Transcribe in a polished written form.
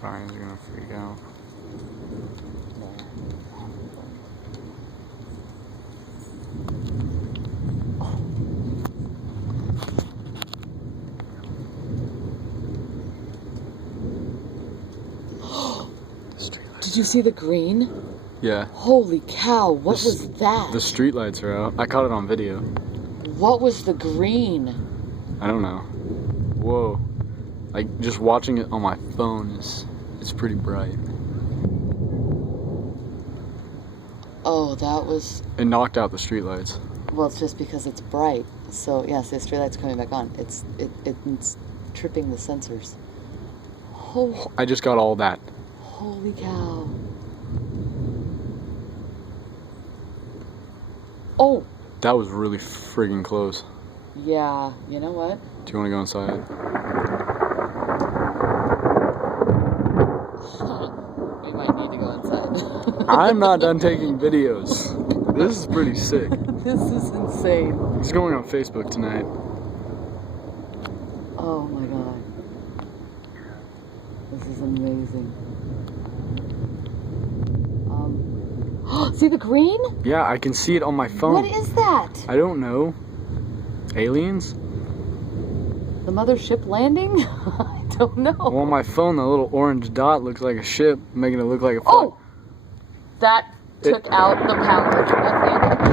Brian's gonna freak out. Did you see the green? Yeah. Holy cow, what was that? The street lights are out. I caught it on video. What was the green? I don't know. Whoa. Like, just watching it on my phone it's pretty bright. Oh, that was... It knocked out the street lights. Well, it's just because it's bright. So, yes, the street light's coming back on. It's tripping the sensors. Oh, I just got all that. holy cow. Oh! That was really friggin' close. Yeah, you know what? Do you want to go inside? We might need to go inside. I'm not done taking videos. This is pretty sick. This is insane. It's going on Facebook tonight. Oh my god. This is amazing. See the green? Yeah, I can see it on my phone. What is that? I don't know. Aliens? The mothership landing? I don't know. Well, on my phone, the little orange dot looks like a ship, making it look like a flag. Oh! That took out the power.